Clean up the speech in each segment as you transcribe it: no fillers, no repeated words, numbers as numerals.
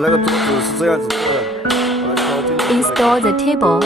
那个桌子是这样子做的，把它敲进去。Install the table.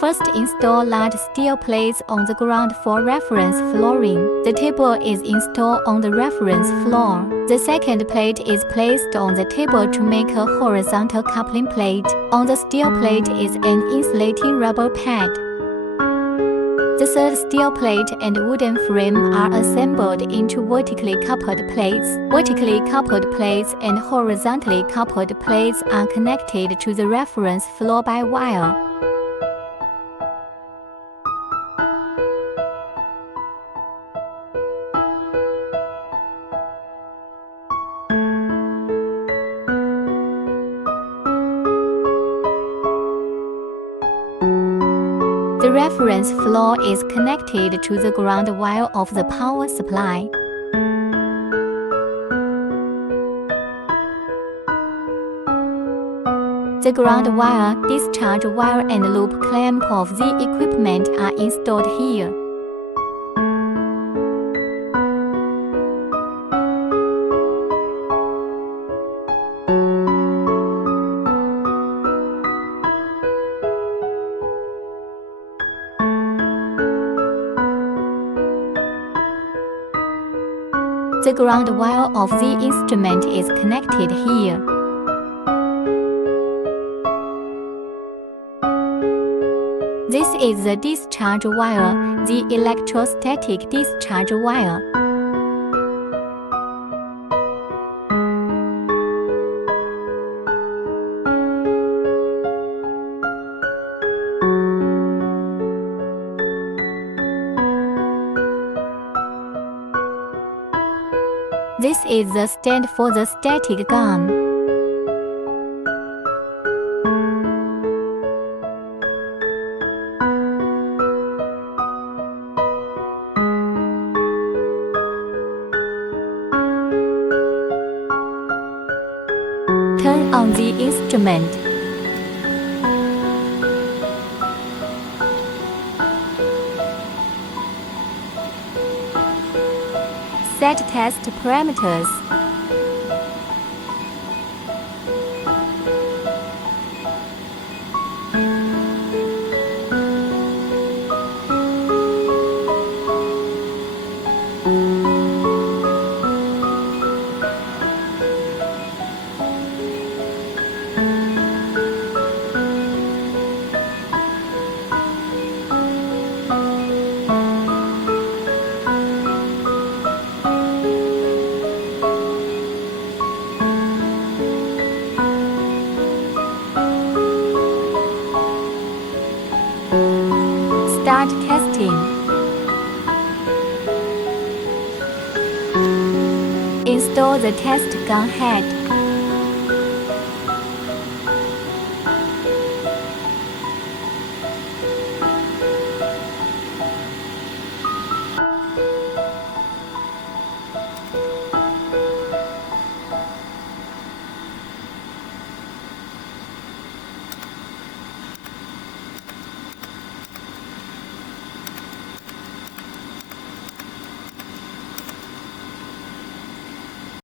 First, install large steel plates on the ground for reference flooring. The table is installed on the reference floor. The second plate is placed on the table to make a horizontal coupling plate. On the steel plate is an insulating rubber pad. The third steel plate and wooden frame are assembled into vertically coupled plates. Vertically coupled plates and horizontally coupled plates are connected to the reference floor by wire. The reference floor is connected to the ground wire of the power supply. The ground wire, discharge wire and loop clamp of the equipment are installed here. The ground wire of the instrument is connected here. This is the discharge wire, the electrostatic discharge wire. This is the stand for the static gun. Turn on the instrument. Set test parameters. Start testing. Install the test gun head.